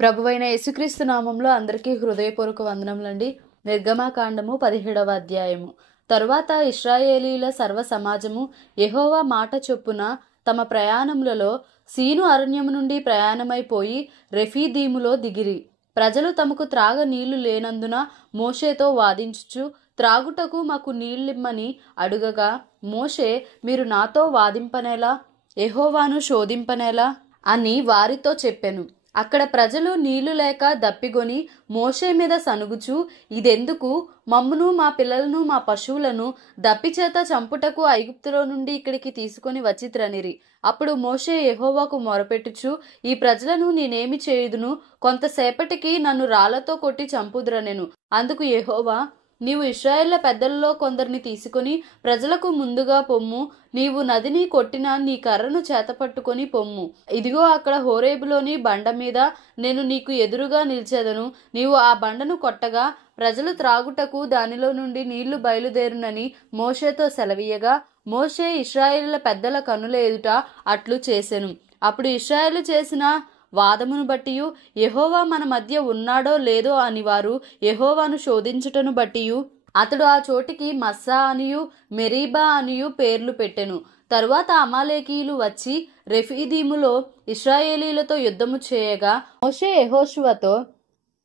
ప్రభువైన యేసుక్రీస్తు నామంలో అందరికీ హృదయపూర్వక వందనములండి. నిర్గమాకాండము 17వ అధ్యాయము. తరువాత ఇశ్రాయేలీల సర్వ సమాజము యెహోవా మాట చొప్పున తమ ప్రయాణములలో సీను అరణ్యము నుండి ప్రయాణమైపోయి రెఫీదీములో దిగిరి. ప్రజలు తమకు త్రాగ నీళ్లు లేనందున మోషేతో వాదించుచు త్రాగుటకు మాకు నీళ్ళిమ్మని అడుగగా, మోషే, మీరు నాతో వాదింపనేలా, యెహోవాను శోధింపనేలా అని వారితో చెప్పెను. అక్కడ ప్రజలు నీళ్లు లేక దప్పిగొని మోషే మీద సనుగుచూ, ఇదెందుకు? మమ్మును, మా పిల్లలను, మా పశువులను దప్పిచేత చంపుటకు ఐగుప్తులో నుండి ఇక్కడికి తీసుకొని వచ్చిత్రనిరి. అప్పుడు మోషే యెహోవాకు మొరపెట్టుచు, ఈ ప్రజలను నేనేమి చేయుదును? కొంతసేపటికి నన్ను రాళ్లతో కొట్టి చంపుదురనెను. అందుకు యెహోవా, నీవు ఇశ్రాయేళ్ల పెద్దలలో కొందరిని తీసుకుని ప్రజలకు ముందుగా పొమ్ము. నీవు నదిని కొట్టిన నీ కర్రను చేతపట్టుకొని పొమ్ము. ఇదిగో అక్కడ హోరేబులోని బండ మీద నేను నీకు ఎదురుగా నిలిచెదను. నీవు ఆ బండను కొట్టగా ప్రజలు త్రాగుటకు దానిలో నుండి నీళ్లు బయలుదేరునని మోషేతో సెలవీయగా, మోషే ఇశ్రాయేలుల పెద్దల కన్నుల ఎదుట అట్లు చేసెను. అప్పుడు ఇశ్రాయేలు చేసిన వాదమును బట్టియు, యెహోవా మన మధ్య ఉన్నాడో లేదో అని వారు యెహోవాను శోధించుటను బట్టియు అతడు ఆ చోటికి మస్సా అనియు మెరీబా అనియు పేర్లు పెట్టెను. తరువాత అమాలేకీయులు వచ్చి రెఫీదీములో ఇశ్రాయేలీలతో యుద్ధము చేయగా, మోషే యెహోషువతో,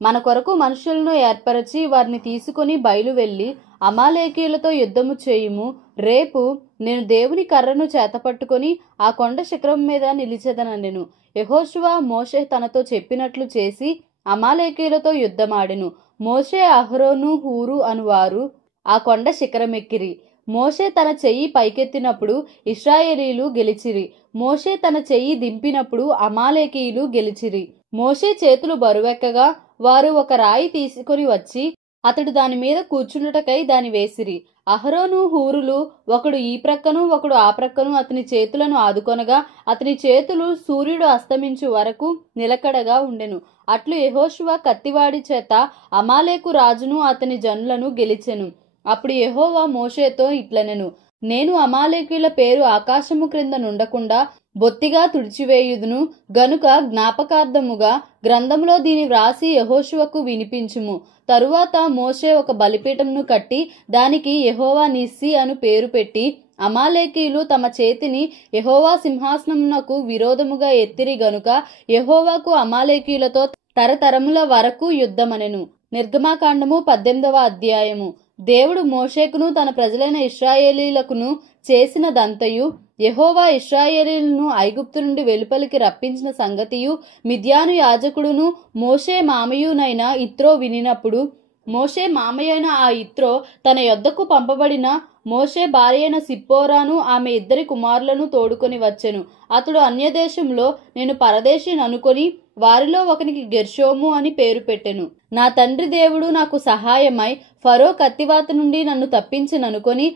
మన కొరకు మనుషులను ఏర్పరచి వారిని తీసుకుని బయలు వెళ్లి అమాలేకీయులతో యుద్ధము చేయుము. రేపు నేను దేవుని కర్రను చేతపట్టుకొని ఆ కొండ శిఖరం మీద నిలిచెదనెను. యెహోషువ మోషే తనతో చెప్పినట్లు చేసి అమాలేకీయులతో యుద్ధమాడెను. మోషే, అహరోను, హూరు అనువారు ఆ కొండ శిఖరమెక్కిరి. మోషే తన చెయ్యి పైకెత్తినప్పుడు ఇశ్రాయేలీలు గెలిచిరి. మోషే తన చెయ్యి దింపినప్పుడు అమాలేకీయులు గెలిచిరి. మోషే చేతులు బరువెక్కగా వారు ఒక రాయి తీసుకొని వచ్చి అతడు దాని మీద కూర్చుండుటకై దాని వేసిరి. అహరోను, హూరులు ఒకడు ఈ ప్రక్కను ఒకడు ఆ ప్రక్కను అతని చేతులను ఆదుకొనగా అతని చేతులు సూర్యుడు అస్తమించు వరకు నిలకడగా ఉండెను. అట్లు యెహోషువ కత్తివాడి చేత అమాలేకు రాజును అతని జనులను గెలిచెను. అప్పుడు యెహోవా మోషేతో ఇట్లనెను, నేను అమాలేకీయుల పేరు ఆకాశము క్రింద నుండకుండా బొత్తిగా తుడిచివేయుదును గనుక జ్ఞాపకార్థముగా గ్రంథములో దీని వ్రాసి యెహోషువకు వినిపించుము. తరువాత మోషే ఒక బలిపీఠంను కట్టి దానికి యెహోవా నిస్సి అను పేరు పెట్టి, అమాలేకీయులు తమ చేతిని యెహోవా సింహాసనమునకు విరోధముగా ఎత్తిరి గనుక యెహోవాకు అమాలేకీయులతో తరతరముల వరకు యుద్ధమనెను. నిర్గమాకాండము 18వ అధ్యాయము. దేవుడు మోషేకును తన ప్రజలైన ఇశ్రాయేలీలకును చేసినదంతయు, యెహోవా ఇశ్రాయేలీలను ఐగుప్తు నుండి వెలుపలికి రప్పించిన సంగతియు మిద్యాను యాజకుడును మోషే మామయునైన ఇత్రో వినినప్పుడు, మోషే మామయ్యైన ఆ ఇత్రో తన యొద్దకు పంపబడిన మోషే భార్య అయిన సిప్పోరాను ఆమె 2 కుమారులను తోడుకొని వచ్చెను. అతడు అన్యదేశంలో నేను పరదేశిని అనుకొని వారిలో ఒకనికి గెర్షోము అని పేరు పెట్టెను. నా తండ్రి దేవుడు నాకు సహాయమై ఫరో కత్తివాత నుండి నన్ను తప్పించిననుకొని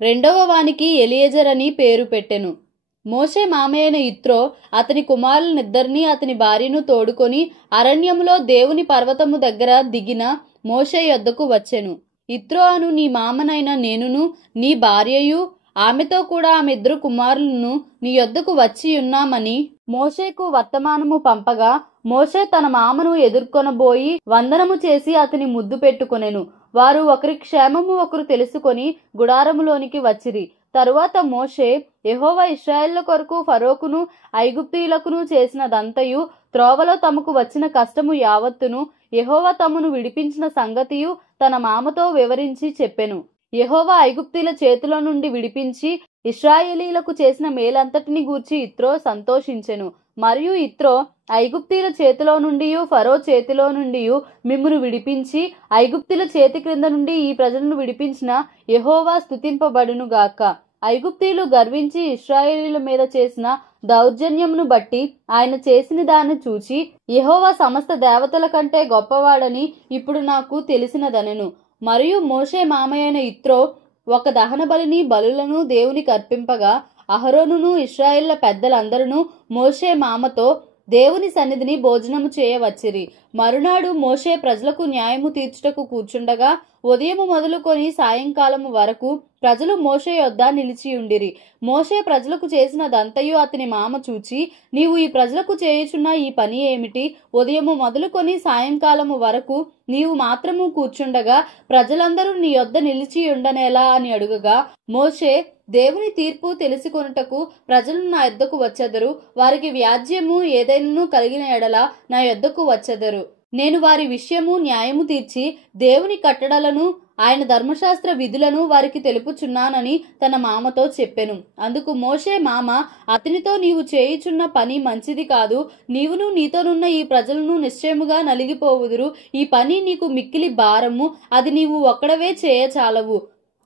రెండవ వానికి ఎలియెజర్ అని పేరు పెట్టెను. మోషే మామయ్యైన ఇత్రో అతని కుమారులనిద్దరినీ అతని భార్యను తోడుకొని అరణ్యములో దేవుని పర్వతము దగ్గర దిగిన మోషే యొద్దకు వచ్చెను. ఇత్రో అను నీ మామనైన నేనును నీ భార్యయు ఆమెతో కూడా ఆమె 2 కుమారులను నీ యొద్దకు వచ్చి ఉన్నామని మోషేకు వర్తమానము పంపగా, మోషే తన మామను ఎదుర్కొనబోయి వందనము చేసి అతని ముద్దు పెట్టుకొనెను. వారు ఒకరి క్షేమము ఒకరు తెలుసుకొని గుడారములోనికి వచ్చిరి. తరువాత మోషే యెహోవా ఇశ్రాయేళ్ల కొరకు ఫరోకును ఐగుప్తీయులకును చేసినదంతయు త్రోవలో తమకు వచ్చిన కష్టము యావత్తును యెహోవా తమను విడిపించిన సంగతియు తన మామతో వివరించి చెప్పెను. యెహోవా ఐగుప్తీయుల చేతిలో నుండి విడిపించి ఇశ్రాయేలీలకు చేసిన మేలంతటిని గూర్చి ఇత్రో సంతోషించెను. మరియు ఇత్రో, ఐగుప్తీయుల చేతిలో నుండి ఫరో చేతిలో నుండి మిమ్మును విడిపించి ఐగుప్తీయుల చేతి క్రింద నుండి ఈ ప్రజలను విడిపించిన యెహోవా స్తుతింపబడును గాక. ఐగుప్తీయులు గర్వించి ఇశ్రాయేలీల మీద చేసిన దౌర్జన్యమును బట్టి ఆయన చేసిన దాన్ని చూచి, యెహోవా సమస్త దేవతల కంటే గొప్పవాడని ఇప్పుడు నాకు తెలిసినదనెను. మరియు మోషే మామయ్యైన ఇత్రో ఒక దహన బలిని బలులను దేవునికి అర్పింపగా, అహరోనును ఇశ్రాయేళ్ల పెద్దలందరూ మోషే మామతో దేవుని సన్నిధిని భోజనము చేయవచ్చిరి. మరునాడు మోషే ప్రజలకు న్యాయము తీర్చుటకు కూర్చుండగా ఉదయము మొదలుకొని సాయంకాలము వరకు ప్రజలు మోషే యొద్ద నిలిచియుండిరి. మోషే ప్రజలకు చేసినదంతయు అతని మామ చూచి, నీవు ఈ ప్రజలకు చేయుచున్న ఈ పని ఏమిటి? ఉదయము మొదలుకొని సాయంకాలము వరకు నీవు మాత్రము కూర్చుండగా ప్రజలందరూ నీ యొద్ద నిలిచియుండనేలా అని అడుగగా, మోషే, దేవుని తీర్పు తెలుసుకొనుటకు ప్రజలు నా యొద్దకు వచ్చెదరు. వారికి వ్యాజ్యము ఏదైనను కలిగిన ఎడల నా యొద్దకు వచ్చెదరు. నేను వారి విషయము న్యాయము తీర్చి దేవుని కట్టడలను ఆయన ధర్మశాస్త్ర విధులను వారికి తెలుపుచున్నానని తన మామతో చెప్పెను. అందుకు మోషే మామ అతనితో, నీవు చేయుచున్న పని మంచిది కాదు. నీవును నీతోనున్న ఈ ప్రజలను నిశ్చయముగా నలిగిపోవుదురు. ఈ పని నీకు మిక్కిలి భారము. అది నీవు ఒక్కడవే చేయచాలవు.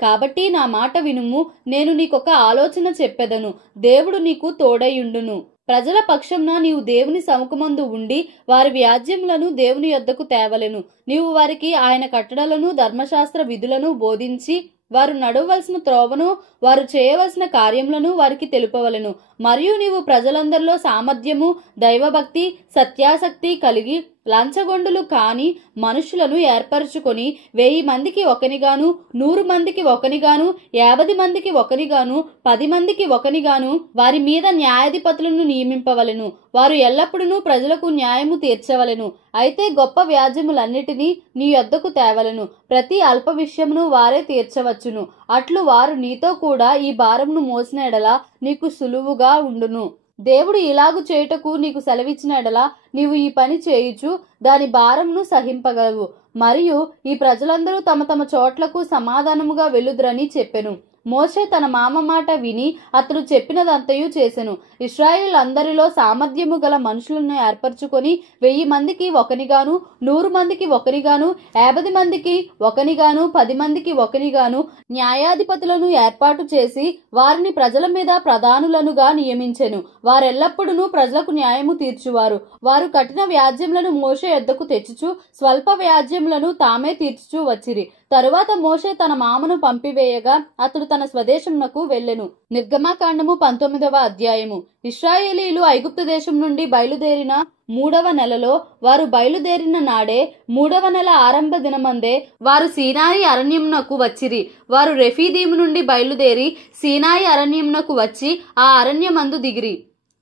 కాబట్టి నా మాట వినుము. నేను నీకొక ఆలోచన చెప్పెదను. దేవుడు నీకు తోడయుండును. ప్రజల పక్షంన నీవు దేవుని సముఖమందు ఉండి వారి వ్యాజ్యములను దేవుని యొద్దకు తేవలెను. నీవు వారికి ఆయన కట్టడలను ధర్మశాస్త్ర విధులను బోధించి వారు నడవవలసిన త్రోవను వారు చేయవలసిన కార్యములను వారికి తెలుపవలెను. మరియు నీవు ప్రజలందరిలో సామర్థ్యము, దైవభక్తి, సత్యాసక్తి కలిగి లంచగొండులు కాని మనుషులను ఏర్పరచుకొని 1000 మందికి ఒకనిగాను, 100 మందికి ఒకనిగాను, 50 మందికి ఒకనిగాను, 10 మందికి ఒకనిగాను వారి మీద న్యాయాధిపతులను నియమింపవలెను. వారు ఎల్లప్పుడూ ప్రజలకు న్యాయము తీర్చవలెను. అయితే గొప్ప వ్యాజ్యములన్నిటినీ నీ యొద్దకు తేవలెను. ప్రతి అల్ప విషయమును వారే తీర్చవచ్చును. అట్లు వారు నీతో కూడా ఈ భారమును మోసిన ఎడల నీకు సులువుగా ఉండును. దేవుడు ఇలాగు చేయుటకు నీకు సెలవిచ్చిన ఎడల నీవు ఈ పని చేయుచు దాని భారమును సహింపగలవు. మరియు ఈ ప్రజలందరూ తమ తమ చోట్లకు సమాధానముగా వెళ్ళుదురని చెప్పెను. మోషే తన మామ మాట విని అతడు చెప్పినదంతయు చేసెను. ఇశ్రాయేలు అందరిలో సామర్థ్యము గల మనుషులను ఏర్పరచుకొని 1000 మందికి ఒకనిగాను, 100 మందికి ఒకనిగాను, 50 మందికి ఒకనిగాను, 10 మందికి ఒకనిగాను న్యాయాధిపతులను ఏర్పాటు చేసి వారిని ప్రజల మీద ప్రధానులనుగా నియమించెను. వారెల్లప్పుడూ ప్రజలకు న్యాయము తీర్చువారు. వారు కఠిన వ్యాజ్యములను మోషే యొద్దకు తెచ్చుచు స్వల్ప వ్యాజ్యములను తామే తీర్చుచూ వచ్చిరి. తరువాత మోషే తన మామను పంపివేయగా అతడు తన స్వదేశమునకు వెళ్ళెను. నిర్గమాకాండము 19వ అధ్యాయము. ఇశ్రాయేలీలు ఐగుప్తు దేశం నుండి బయలుదేరిన 3వ నెలలో వారు బయలుదేరిన నాడే 3వ నెల ఆరంభ దినమందే వారు సీనాయి అరణ్యమునకు వచ్చిరి. వారు రెఫీదీము నుండి బయలుదేరి సీనాయి అరణ్యమునకు వచ్చి ఆ అరణ్యమందు దిగిరి.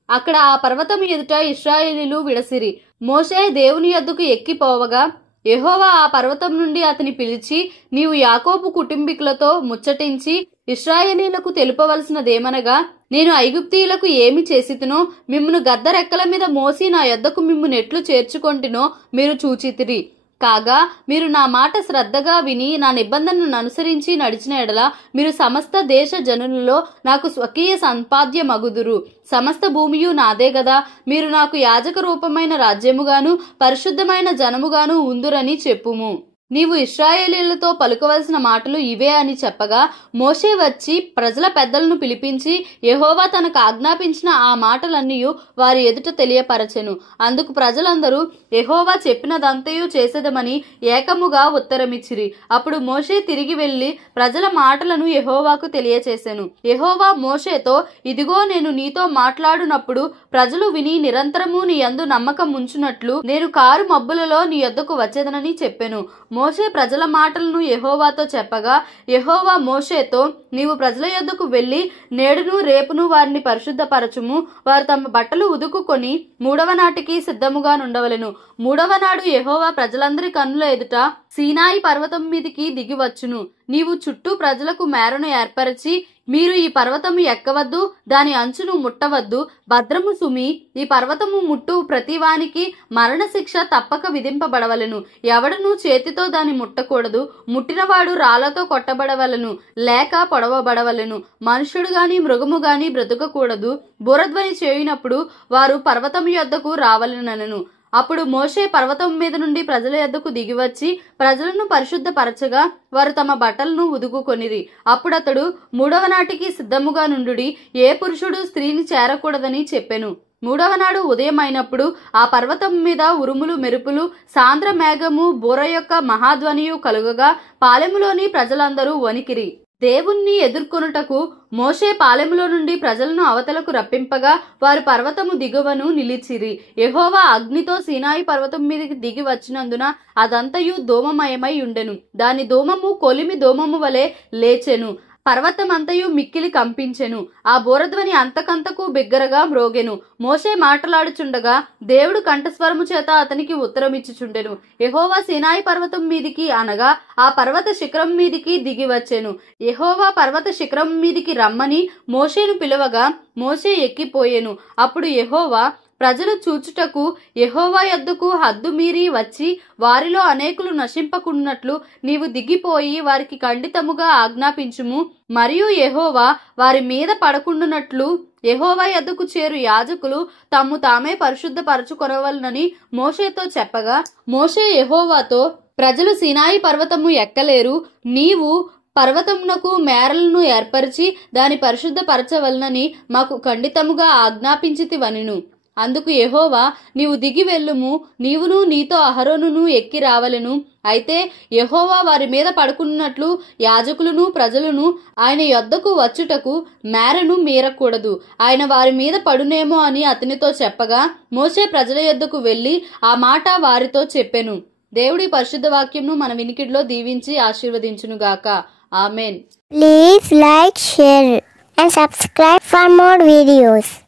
అక్కడ ఆ పర్వతము ఎదుట ఇశ్రాయేలీలు విడసిరి. మోషే దేవుని యొద్దకు ఎక్కిపోవగా యెహోవా ఆ పర్వతం నుండి అతని పిలిచి, నీవు యాకోబు కుటుంబీకులతో ముచ్చటించి ఇశ్రాయేలీలకు తెలుపవలసినదేమనగా, నేను ఐగుప్తీయులకు ఏమి చేసితినో మిమ్మును గద్దరెక్కల మీద మోసి నా యొద్దకు మిమ్మును ఎట్లు చేర్చుకొంటినో మీరు చూచితిరి. కాగా మీరు నా మాట శ్రద్ధగా విని నా నిబంధనను అనుసరించి నడిచిన ఎడల మీరు సమస్త దేశ జనులలో నాకు స్వకీయ సంపాద్యమగుదురు. సమస్త భూమియు నాదే గదా. మీరు నాకు యాజక రూపమైన రాజ్యముగాను పరిశుద్ధమైన జనముగాను ఉందురని చెప్పుము. నీవు ఇశ్రాయేలీలతో పలుకవలసిన మాటలు ఇవే అని చెప్పగా మోషే వచ్చి ప్రజల పెద్దలను పిలిపించి యెహోవా తనకు ఆజ్ఞాపించిన ఆ మాటలన్నీ వారి ఎదుట తెలియపరచెను. అందుకు ప్రజలందరూ యెహోవా చెప్పినదంతయు చేసేదమని ఏకముగా ఉత్తరమిచ్చిరి. అప్పుడు మోషే తిరిగి వెళ్లి ప్రజల మాటలను యెహోవాకు తెలియచేసెను. యెహోవా మోషేతో, ఇదిగో నేను నీతో మాట్లాడునప్పుడు ప్రజలు విని నిరంతరము నీ యందు నమ్మకం ఉంచునట్లు నేను కారు మబ్బులలో నీ యొద్దకు వచ్చేదనని చెప్పెను. మోషే ప్రజల మాటలను యెహోవాతో చెప్పగా యెహోవా మోషేతో, నీవు ప్రజల యొద్దకు వెళ్లి నేడును రేపును వారిని పరిశుద్ధపరచుము. వారు తమ బట్టలు ఉదుకుకొని 3వ నాటికి సిద్ధముగా నుండవలెను. 3వ నాడు యెహోవా ప్రజలందరి కన్నుల ఎదుట సీనాయి పర్వతం మీదికి దిగివచ్చును. నీవు చుట్టూ ప్రజలకు మేరను ఏర్పరచి, మీరు ఈ పర్వతము ఎక్కవద్దు, దాని అంచును ముట్టవద్దు. భద్రము సుమి, ఈ పర్వతము ముట్టు ప్రతివానికి మరణశిక్ష తప్పక విధింపబడవలెను. ఎవడను చేతితో దాన్ని ముట్టకూడదు. ముట్టినవాడు రాళ్లతో కొట్టబడవలెను లేక పొడవబడవలెను. మనుష్యుడు గాని మృగము గాని బ్రతుకకూడదు. బురధ్వని చేయునప్పుడు వారు పర్వతము యొద్దకు రావలెనను. అప్పుడు మోషే పర్వతం మీద నుండి ప్రజల యొద్దకు దిగివచ్చి ప్రజలను పరిశుద్ధపరచగా వారు తమ బట్టలను ఉదుకుకొనిరి. అప్పుడతడు 3వ నాటికి సిద్ధముగా నుండుడి, ఏ పురుషుడు స్త్రీని చేరకూడదని చెప్పెను. 3వ నాడు ఉదయం అయినప్పుడు ఆ పర్వతం మీద ఉరుములు మెరుపులు సాంద్ర మేఘము బూర యొక్క మహాధ్వనియు కలుగగా పాలెములోని ప్రజలందరూ వణికిరి. దేవుణ్ణి ఎదుర్కొనుటకు మోషే పాలెములో నుండి ప్రజలను అవతలకు రప్పింపగా వారు పర్వతము దిగువను నిలిచిరి. యెహోవా అగ్నితో సీనాయి పర్వతం మీదకి దిగి వచ్చినందున అదంతయు ధూమమయమై ఉండెను. దాని ధూమము కొలిమి ధూమము వలె లేచెను. పర్వతమంతయు మిక్కిలి కంపించెను. ఆ బోరధ్వని అంతకంతకు బిగ్గరగా మ్రోగెను. మోషే మాట్లాడుచుండగా దేవుడు కంఠస్వరము చేత అతనికి ఉత్తరమిచ్చుచుండెను. యెహోవా సీనాయి పర్వతం మీదికి అనగా ఆ పర్వత శిఖరం మీదికి దిగి వచ్చెను. యెహోవా పర్వత శిఖరం మీదికి రమ్మని మోషేను పిలువగా మోషే ఎక్కిపోయెను. అప్పుడు యెహోవా ప్రజలు చూచుటకు యెహోవా యొద్దకు హద్దు మీరి వచ్చి వారిలో అనేకులు నశింపకున్నట్లు నీవు దిగిపోయి వారికి ఖండితముగా ఆజ్ఞాపించుము. మరియు యెహోవా వారి మీద పడకుండునట్లు యెహోవా యొద్దకు చేరు యాజకులు తమ్ము తామే పరిశుద్ధపరచుకొనవలనని మోషేతో చెప్పగా మోషే యెహోవాతో ప్రజలు సీనాయి పర్వతము ఎక్కలేరు. నీవు పర్వతమునకు మేరలను ఏర్పరిచి దాని పరిశుద్ధపరచవలనని మాకు ఖండితముగా ఆజ్ఞాపించితివనెను. అందుకు యెహోవా నీవు దిగి వెళ్ళుము, నీవును నీతో అహరోనును ఎక్కి రావలెను. అయితే యెహోవా వారి మీద పడుకున్నట్లు యాజకులను ప్రజలను ఆయన యొద్దకు వచ్చుటకు మేరను మీరకూడదు. ఆయన వారి మీద పడునేమో అని అతనితో చెప్పగా మోషే ప్రజల యొద్దకు వెళ్ళి ఆ మాట వారితో చెప్పెను. దేవుడి పరిశుద్ధ వాక్యంను మన వినికిడిలో దీవించి ఆశీర్వదించునుగాక. Amen. Please like, share and subscribe for more videos.